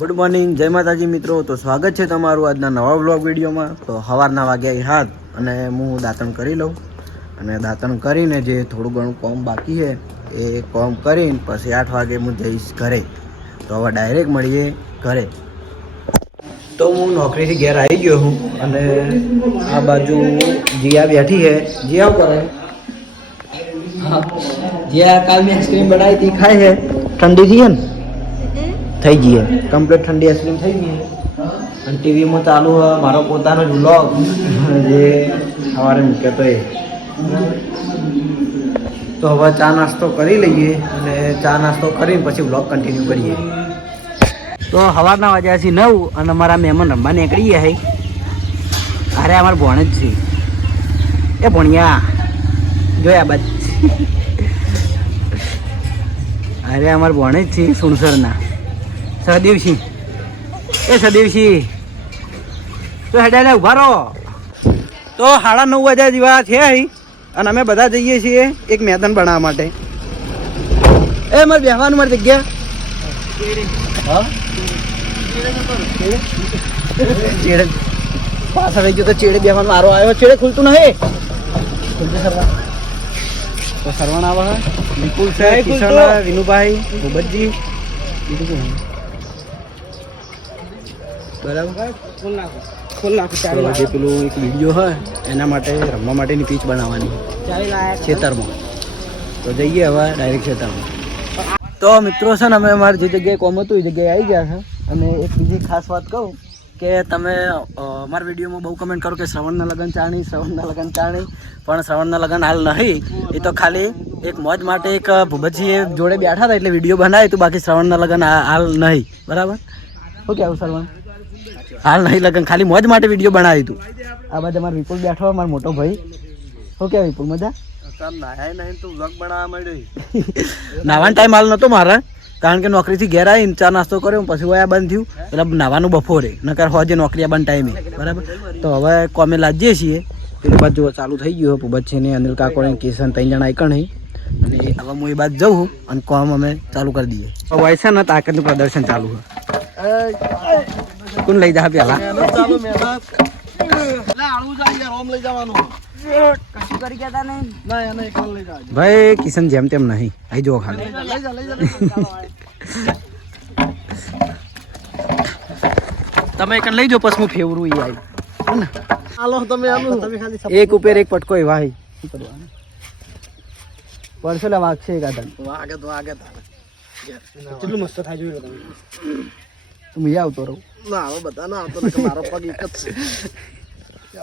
Good morning, જય માતાજી મિત્રો. તો સ્વાગત છે તમારું આજના નવા વ્લોગ વિડીયોમાં. તો સવારના વાગ્યા 7 અને હું દાંતણ કરી લઉં અને દાંતણ કરીને જે થોડું ઘણું કોમ બાકી છે એ કોમ કરીને પછી 8 વાગે હું જઈશ ઘરે. તો હવે ડાયરેક્ટ મળીએ ઘરે. તો હું નોકરીથી ઘેર આવી ગયો હું અને આ બાજુ જીયા બેઠી છે. જીયા કરે જીયા કાલ મેં આઈસ્ક્રીમ બનાવી હતી, ખાય છે. ઠંડી થઈ ને થઈ ગઈ કમ્પ્લીટ ઠંડી આઈસ્ક્રીમ થઈ ગઈ. અને ટીવીમાં ચાલુ મારો પોતાનો જ વ્લોગ જે સવારે મૂક્યો તો એ. તો હવે ચા નાસ્તો કરી લઈએ અને ચા નાસ્તો કરીને પછી વ્લોગ કન્ટિન્યુ કરીએ. તો સવારના વાગ્યા છે 9 અને અમારા મહેમાન રમવા નીકળી ગયા છે. અરે અમારા ભણ જ છે એ ભણ્યા જોયા બાદ. અરે અમારા ભણે જ છે સુણસરના સહદેવસિંહ. એ સહદેવસિંહ તો હેડા ઉભા રહો. તો 9:30 વાગ્યા જેવા છે અને અમે બધા જઈએ છીએ એક મેદાન બનાવવા માટે. એ મારે બેહવાનું મારી જગ્યા ચેડે પાછળ રહી ગયો તો ચેડે બેહવાનો મારો આવ્યો. ચેડે ખુલતું નહીં. ખુલતું સરવા તો સરવણ આવે વિપુલ છે, કિશન, વિનુભાઈ, ભૂપતજી, બીજું બરાબર. જે પેલું એક વિડીયો હોય એના માટે રમવા માટેની પીચ બનાવવાની ખેતરમાં. તો જઈએ હવે ડાયરેક્ટ ખેતરમાં. તો મિત્રો છે ને અમે અમારી જે જગ્યાએ કોમ હતું એ જગ્યાએ આવી ગયા છે. અને એક બીજી ખાસ વાત કહું કે તમે અમારા વિડીયોમાં બહુ કમેન્ટ કરો કે શ્રવણના લગ્ન ચાણી, શ્રવણના લગ્ન ચાણી, પણ શ્રવણના લગ્ન હાલ નહીં. એ તો ખાલી એક મોજ માટે એક ભૂપતજીએ જોડે બેઠા હતા એટલે વિડીયો બનાવ્યું હતું. બાકી શ્રવણના લગ્ન હાલ નહીં. બરાબર. શું કહેવું શ્રવણ? હાલ નહીં લગ્ન, ખાલી મોજ માટે વિડીયો બનાવ્યું હતું. આ બાજુ અમારો વિપુલ બેઠો, મારો મોટો ભાઈ. શું કહેવાય વિપુલ? મજા? નાવાનો ટાઈમ હાલ નહોતો મારા, કારણ કે નોકરીથી ઘેર આવીને ચા નાસ્તો કર્યો પછી આ બંધ થયું એટલે નાવાનું બપોરે. નકર હોજે નોકરી આ બંધ ટાઈમે. બરાબર. તો હવે કોમે લાગીએ છીએ. પેલી બાજુ ચાલુ થઈ ગયું પૂબત છે ને અનિલ કાકો ને કિશન 3 જણા આઈકણ નહીં. અને હવે હું એ બાદ જઉં અને કોમ અમે ચાલુ કરી દઈએ. હવે છે ને તાકાતનું પ્રદર્શન ચાલુ છે. કોણ લઈ જા પેલા? ભાઈ કિશન જેમ તેમ નહીં આઈ જો ખાલી. તમે એક લઈ જાઓ પછી હું ફેવરું એક ઉપર એક પટકો ભાઈ પડશે લે વાગશે એક આદન કેટલું મસ્ત થાય જોયું તમે. તું આવતો રહું ના હવે બધા ના આવતો મારો પગ એક જ છે.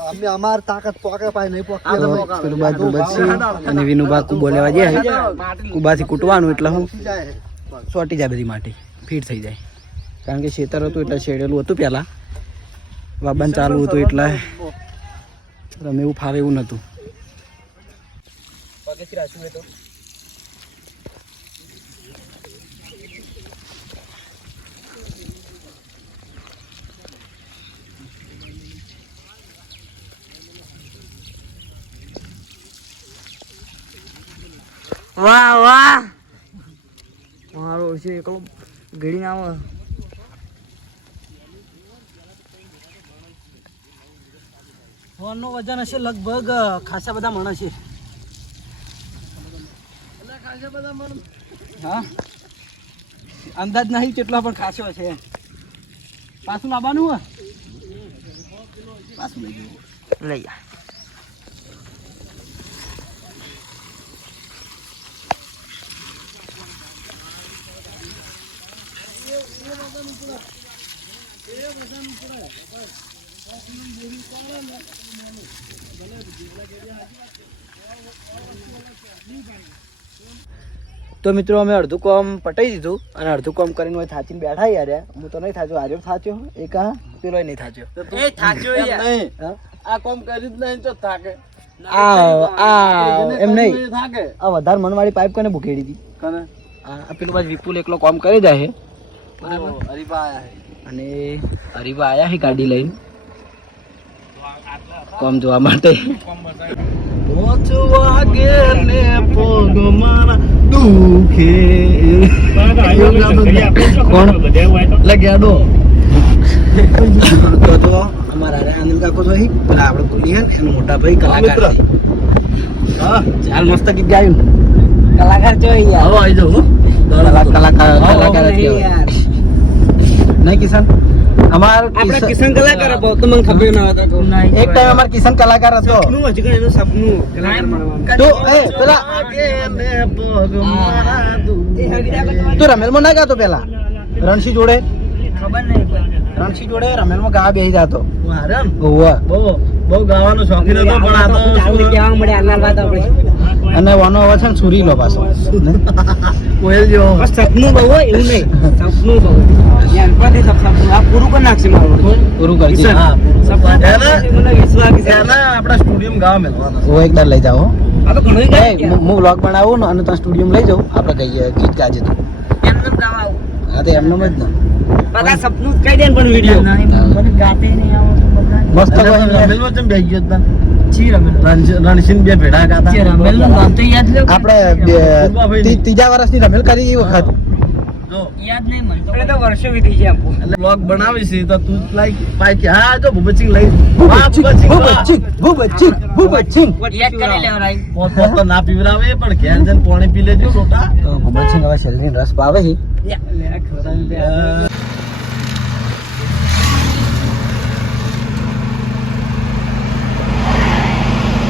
અમે અમાર તાકાત પોકે પાય નહીં પોકે. પેલું બાજુ બચી અને વિનુબા કુબો લેવા જાય કુબાથી કૂટવાનું એટલે હું સોટી જાય બધી માટી ફીટ થઈ જાય. કારણ કે ખેતર હતું એટલે શેડેલું હતું પહેલાં, વાબન ચાલુ હતું એટલે તમે એવું ફાવે એવું નહોતું. વાહ વાહ મારો છે એકલો ગળી ના આવે. ફોનનું વજન હશે લગભગ ખાસા બધા માણસ છે. હા અંદાજ નહીં કેટલા પણ ખાસો છે. પાછું લાવવાનું હોય પાછું લઈ જા. તો મિત્રો અમે અડધું કામ પટાઈ દીધું અને અડધું કામ કરીને થાચીને બેઠા યાર. હું તો નહીં થાચ્યો, આર્યો થાચ્યો એક પેલો નહીં થાચ્યો. આ કામ કરી જ નહીં તો થાકે એમ નહીં. આ વધારે મનવાળી પાઇપ કને ભૂકેડી હતી. આ પેલું બાજુ વિપુલ એકલો કામ કરી જાય બરાબર. અને હરીબા આયા છે ગાડી લઈને કામ જોવા માટે. 5 વાગે ને પગ મારા દુખે કોણ લગ્યા દો તો જો અમારા અનિલ કાકો તો પેલા આપણે બોલીએ એનો મોટા ભાઈ કલાકાર હા ચાલ મસ્ત ગીત ગાયું કલાકાર જો યાર હવે આવી જાવ કલાકાર યાર નહીં કિશન અમાર કિશન કલાકાર હતો તો મને ખબર ન હતો એક ટાઈમ અમાર કિશન કલાકાર હતો સપનું હજી એનું સપનું કલાકાર બનવાનું તો એ પેલા તો રમેલમાં ના ગાતો પેલા રણસી જોડે ખબર નહીં રણસી જોડે રમેલમાં ગા બેહી જાતો વારમ બહુ ગાવાનો શોખીન હતો પણ આ તો ચાલુ કેવા મળે આના વાત આપણે અને વાનો અવાજ છે ને સુરી લો પાછો કોયલ જો સપનું બહુ હોય એવું નહીં સપનું બહુ યાર પદે સપનું આ પૂરું કરી નાખશે મારું પૂરું કરજે હા સપનું મને વિશ્વાસ છે ના આપડા સ્ટુડિયમ ગાવા મેલવાનો ઓ એકવાર લઈ જાઓ આ તો ઘણું ગાય હું વ્લોગ બનાવું ને અને તો સ્ટુડિયમ લઈ જાઉં આપણે કહીએ ગીત ગાજે તો એમનું ગાવા આવું હા તો એમનું જ ને બધા સપનું કહી દે પણ વિડિયો મને ગાતે નહીં આવતું મસ્ત રમેલમાં ચમ બેહી ગયો તા જી રણસિંહ બે ભેડા ગાતા જી રમેલનું નામ તો યાદ લો આપણે ત્રીજા વર્ષની રમેલ કરી એ વખત જો યાદ નહીં મને તો વર્ષો વીતી ગયા એટલે બ્લોગ બનાવી છે તો તું લાઈક પાઈ કે હા જો ભૂબચિંગ લઈ ભૂબચિંગ યાદ કરી લેવરાઈ પોત તો ના પીવરાવે પણ ઘેર જઈને પાણી પી લેજો લોટા તો ભૂબચિંગ હવે શેલની રસ પાવે છે લે ખવડાવી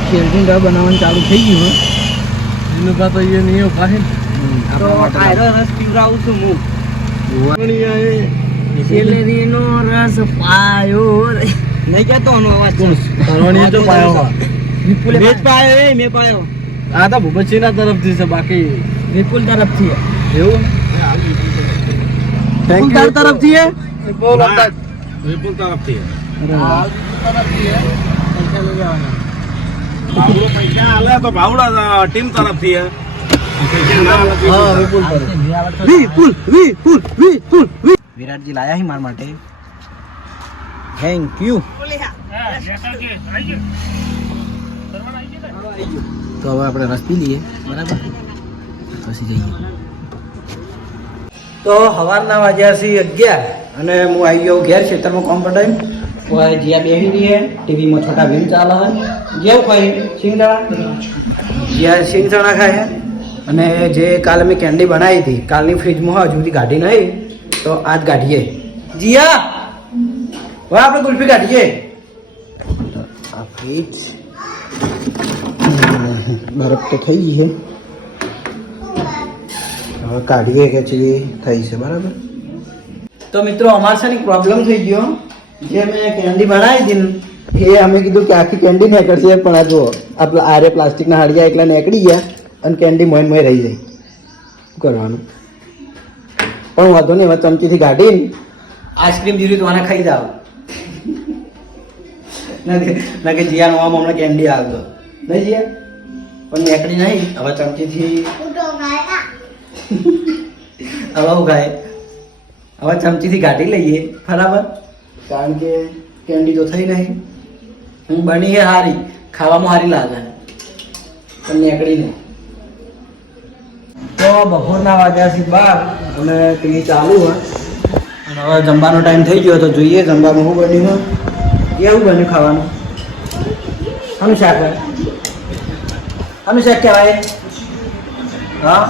શેલ્ટિંગ બનાવવાનું ચાલુ થઈ ગયું એનું કા તો એ નહીં કાહે તો આયરો રસ પીવરાવું છું હું શેલેરીનો રસ પાયો નહીં કહેતો નો અવાજ તરવણી તો પાયો વિપુલે મેં પાયો મેં પાયો આ તો ભૂપતસિંહના તરફથી છે બાકી વિપુલ તરફથી એવું થેન્ક યુ તરફથી હે વિપુલ તરફથી પૈસા આલે તો ભાવડા ટીમ તરફથી વિરાટજી લાયા હી માર માટે થેન્ક યુ તો હવે આપણે રસ પી લઈએ બરાબર પછી જઈએ તો સવારના વાગ્યા છે 11 અને હું આવી ગયો ઘેર ખેતરમાં કામ પટાવી જ્યાં બેસી રહીએ ટીવીમાં છોટા ભીમ ચાલે છે જેવું ખાઈ સિંગદાણા જ્યાં સિંગદાણા ખાય અને જે કાલે મેં કેન્ડી બનાવી હતી કાલની ફ્રીજમાં હજુ સુધી કાઢી નહીં તો આજ કાઢીએ જીયા હવે આપણે ગુલ્ફી કાઢીએ આ ફ્રીજ બરફ તો થઈ ગઈ છે હવે કાઢીએ કે છે થઈ છે બરાબર તો મિત્રો અમારે છે ને પ્રોબ્લેમ થઈ ગયો જે મેં કેન્ડી બનાવી હતી એ અમે કીધું કે આખી કેન્ડી નીકળશે પણ આ જો આરે પ્લાસ્ટિકના હાડિયા એકલા નીકળી ગયા અને કેન્ડી મોય મોય રહી જાય શું કરવાનું પણ વાંધો નહીં હવે ચમચીથી કાઢીને આઈસ્ક્રીમ જેવી તો આને ખાઈ જાવ ના કે જીયાનો આમ હમણાં કેન્ડી આવતો નહીં જીયા પણ નીકળી નહીં હવે ચમચીથી હવે હું ખાય હવે ચમચીથી કાઢી લઈએ બરાબર કારણ કે કેન્ડી તો થઈ નહીં હું બની છે સારી ખાવામાં સારી લાગે પણ નીકળી નહીં તો બપોરના વાગ્યા છે 12 અને ટીવી ચાલુ હોય અને હવે જમવાનો ટાઈમ થઈ ગયો તો જોઈએ જમવામાં શું બન્યું કેવું બન્યું ખાવાનું આનું શાક હોય આનું શાક કહેવાય હા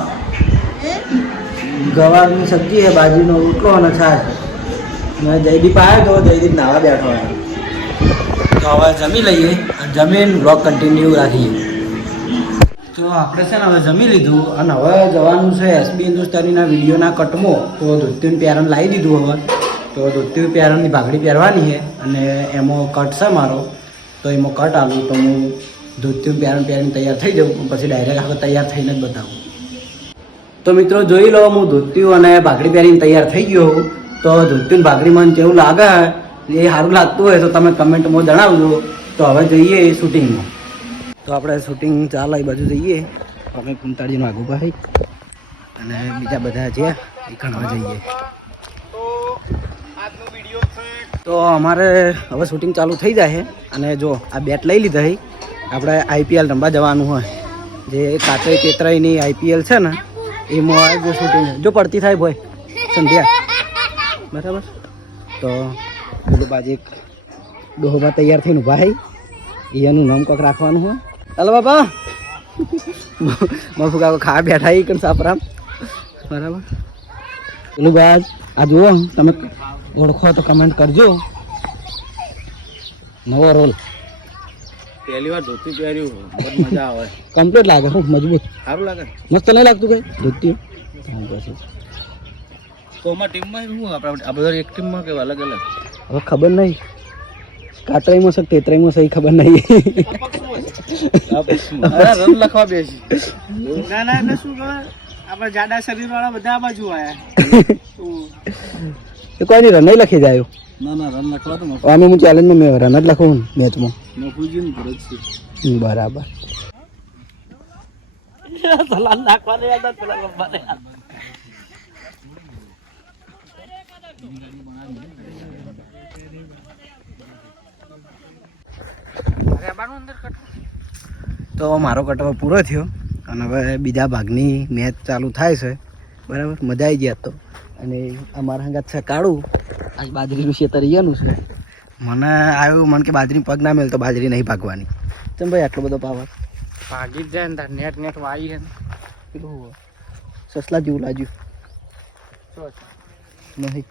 ગવારની સબ્જી છે બાજરીનો રોટલો અને છાશ અને જયદીપ આવ્યો તો જયદીપ નાવા બેઠો તો હવે જમી લઈએ અને જમીન બ્લોગ કન્ટિન્યુ રાખીએ તો આપણે છે ને હવે જમી લીધું અને હવે જવાનું છે એસબી હિન્દુસ્તાનીના વિડીયોના કટમાં તો ધોત્યું પેરણ લાવી દીધું હવે તો ધોત્યું પેરણની ભાગડી પહેરવાની છે અને એમાં કટ છે મારો તો એમાં કટ આવું તો હું ધોત્યું પેરણ પહેરીને તૈયાર થઈ જાઉં પછી ડાયરેક્ટ આપણે તૈયાર થઈને જ બતાવું તો મિત્રો જોઈ લો હું ધોત્યું અને ભાગડી પહેરીને તૈયાર થઈ ગયો તો ધોત્યું ભાગડી મને કેવું લાગે એ સારું લાગતું હોય તો તમે કમેન્ટમાં જણાવજો તો હવે જઈએ શૂટિંગમાં તો આપણે શૂટિંગ ચાલે એ બાજુ જઈએ અમે કુંતાળીનું આગું ભાઈ અને બીજા બધા છે એ ગણવા જઈએ તો અમારે હવે શૂટિંગ ચાલુ થઈ જાય અને જો આ બેટ લઈ લીધા આપણે આઈપીએલ રમવા જવાનું હોય જે કાચઈ કેતરાઈની આઈપીએલ છે ને એમાં આવે શૂટિંગ જો પડતી થાય ભાઈ સંધ્યા બરાબર. તો પેલું બાજુ એક ડોહબા તૈયાર થઈને ભાઈ એનું નામ કોક રાખવાનું હોય. હાલો બાપા મફુ કાકો ખાવા બેઠા એ કણ સાપરામ બરાબર. પેલું બાજ આ જુઓ તમે ઓળખો તો કમેન્ટ કરજો. નવો રોલ પહેલી વાર ધોતી પહેર્યું બહુ મજા આવે. કમ્પ્લીટ લાગે ખૂબ મજબૂત સારું લાગે. મસ્ત નહીં લાગતું કઈ ધોતી. તો અમારા ટીમમાં શું આપણે આ બધા એક ટીમમાં કે અલગ અલગ હવે ખબર નહીં કાતરાઈમાં છે તેતરાઈમાં છે એ ખબર નહીં. રન લખવા બેસી ના ના એટલે શું ખબર આપણે જાડા શરીર વાળા બધા આ બાજુ આયા. કોઈ નહીં રન નહીં લખી જાય. ના ના રન લખવા તો આમે હું ચેલેન્જમાં મેં રન જ લખું મેચમાં. મફુજી ને ભરતસિંહ બરાબર. તો મારો કટવા પૂરો થયો અને હવે બીજા ભાગની મેચ ચાલુ થાય છે બરાબર. મજા આવી ગયા તો. અને અમારા હંગાત છે કાળું આજ બાજરીનું ખેતર અહીંયાનું છે. મને આવ્યું મન કે બાજરી પગ ના મેલ તો બાજરી નહીં ભાગવાની. ચમ ભાઈ આટલો બધો પાવર ભાગી જ જાય ને તાર નેટ નેટ વાઈ હે પેલું સસલા જેવું લાગ્યું નહીં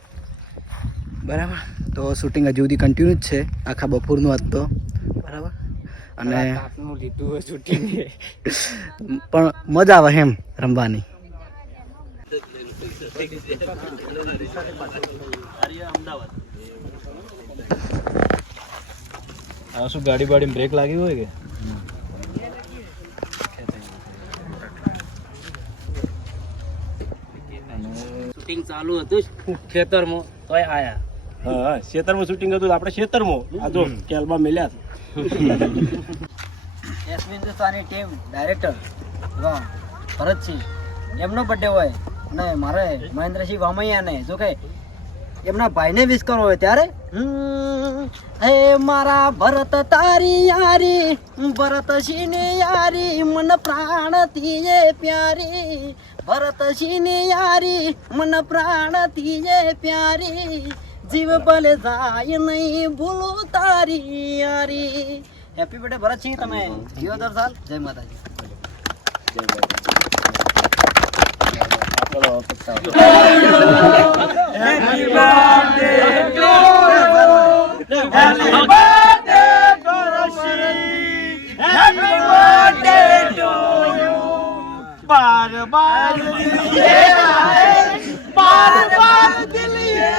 બરાબર. તો શૂટિંગ હજુ સુધી કન્ટિન્યુ જ છે આખા બપોરનું આજ તો બરાબર. અને આપનું લીધું હોય શૂટિંગ પણ મજા આવે એમ રમવાની. આ શું ગાડી બાડી બ્રેક લાગી હોય કે શૂટિંગ ચાલુ હતું ખેતરમાં તોય આયા. હા ખેતરમાં શૂટિંગ હતું આપણે ખેતરમાં આ જો કેલમાં મેલ્યા SB Hindustani team director Bharatsinh એમનો બર્થડે હોય અને મારે મહેન્દ્રસિંહ વામૈયાને જો કે એમના ભાઈને વિશ કરવો હોય ત્યારે હે મારા ભરત તારી યારી ભરતસિંહ ને યારી મન પ્રાણથી એ પ્યારી ભરતસિંહ ને યારી મન પ્રાણથી એ પ્યારી જીવ ભલે જાય નહીં ભૂલું તારી યારી. Happy birthday Bharatsinh. તમે જીવો 10 સાલ. જય માતાજી. Happy birthday to you happy birthday Bharatsinh happy birthday to you બાર બાર દિલીએ બાર બાર દિલીએ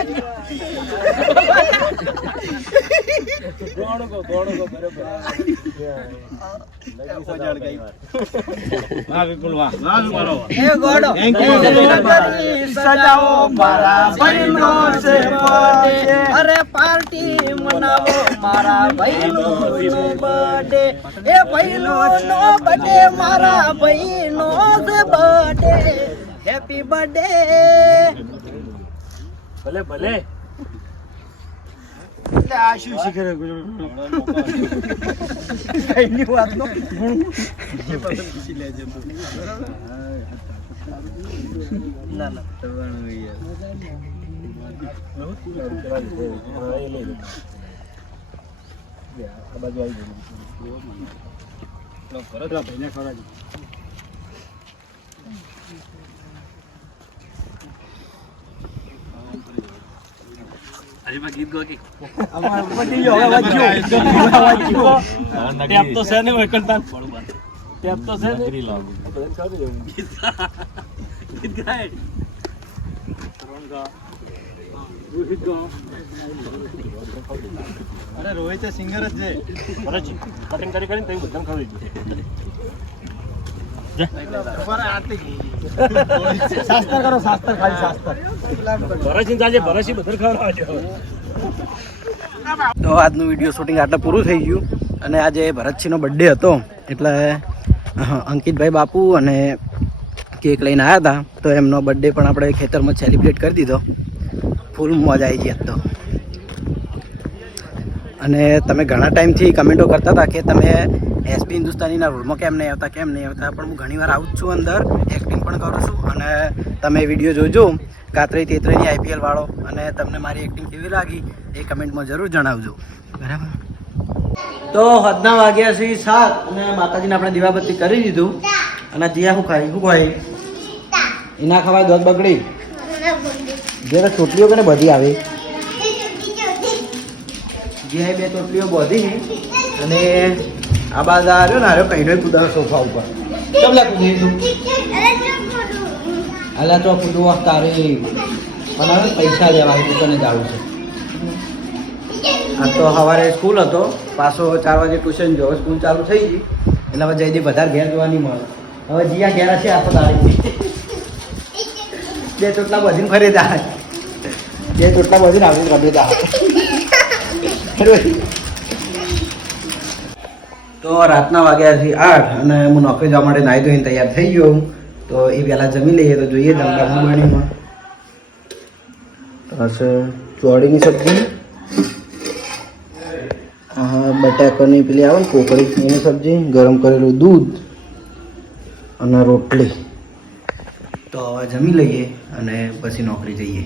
સજાવો મારા ભાઈનો છે બર્થડે. અરે પાર્ટી મનાવો મારા ભાઈનો છે બર્થડે. એ ભાઈનો નો બર્થડે મારા ભાઈનો છે બર્થડે. Happy birthday. ભલે ભલે આ શું શીખે કઈની વાત નો ના ના ગીત ગો કે ટેપ તો છે ને વૈકંઠ ટેપ તો છે ને ગીત ગાય અરે રોહિત સિંગર જ છે ભરતજી કટિંગ કરી કરીને તઈ બધાને ખવડાવી દીધું. શાસ્ત્ર કરો શાસ્ત્ર ખાલી શાસ્ત્ર. ભરતજી જાજે ભરતજી બધાને ખવડાવજો. તો આજનું વિડીયો શૂટિંગ આટલે પૂરું થઈ ગયું. અને આજે ભરતસિંહનો બર્થડે હતો એટલે અંકિતભાઈ બાપુ અને કેક લઈને આવ્યા હતા. તો એમનો બર્થડે પણ આપણે ખેતરમાં સેલિબ્રેટ કરી દીધો. ફૂલ મજા આવી ગઈ આજ તો. અને તમે ઘણા ટાઈમથી કમેન્ટો કરતા હતા કે તમે એસબી હિન્દુસ્તાનીના રોલમાં કેમ નહીં આવતા પણ હું ઘણીવાર આવું જ છું અંદર એક્ટિંગ પણ કરું છું અને તમે વિડીયો જોજો કાતરી તેતરીની IPL વાળો અને તમને મારી એક્ટિંગ કેવી લાગી એ કમેન્ટમાં જરૂર જણાવજો બરાબર. તો હદના વાગ્યા છે 7 અને માતાજીને આપણે દીવાબત્તી કરી દીધું અને જીયા શું ખાય એના ખવાય દોધ બગડી જે ચોટલીઓ કે બધી આવે જે 2 ચોટલીઓ બધી અને આ બાદ આવ્યો ને આવ્યો કહીનો કુદા સોફા ઉપર કેટલા કુદી તું અલા તો કુદવા તારે પણ હવે પૈસા લેવા દુકાને જવું છે. આ તો સવારે સ્કૂલ હતો પાછો 4 વાગે ટ્યુશન જો સ્કૂલ ચાલુ થઈ ગઈ એટલે હવે જયદીપ વધારે ઘેર જોવા નહીં મળે. હવે જીયા ઘેર છે આખો તારીખ 2 ચોટલા બધીને ખરીદા 2 ચોટલા બધીને આવી રમેદા. તો રાતના વાગ્યા છે 8 અને હું નોકરી જવા માટે નાહી ધોઈને તૈયાર થઈ ગયો. તો એ પહેલાં જમી લઈએ તો જોઈએ જમવા હું બનીમાં બસ ચોળીની સબ્જી બટાકાની પેલી આવે ને કોકડી એની સબ્જી ગરમ કરેલું દૂધ અને રોટલી. તો હવે જમી લઈએ અને પછી નોકરી જઈએ.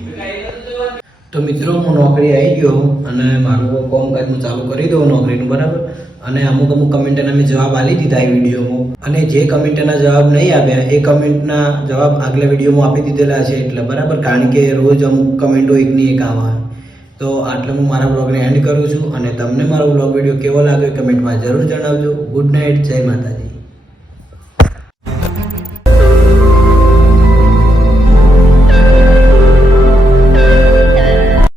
તો મિત્રો હું નોકરી આવી ગયો અને મારું કામકાજ હું ચાલુ કરી દઉં નોકરીનું બરાબર. અને અમુક કમેન્ટના મેં જવાબ આપી દીધા એ વિડીયોમાં અને જે કમેન્ટના જવાબ નહીં આવ્યા એ કમેન્ટના જવાબ આગલા વિડીયોમાં આપી દીધેલા છે એટલે બરાબર. કારણ કે રોજ અમુક કમેન્ટો એકની એક આવે. તો આટલે હું મારા બ્લોગને એન્ડ કરું છું અને તમને મારો બ્લોગ વિડીયો કેવો લાગ્યો કમેન્ટમાં જરૂર જણાવજો. ગુડ નાઇટ, જય માતાજી.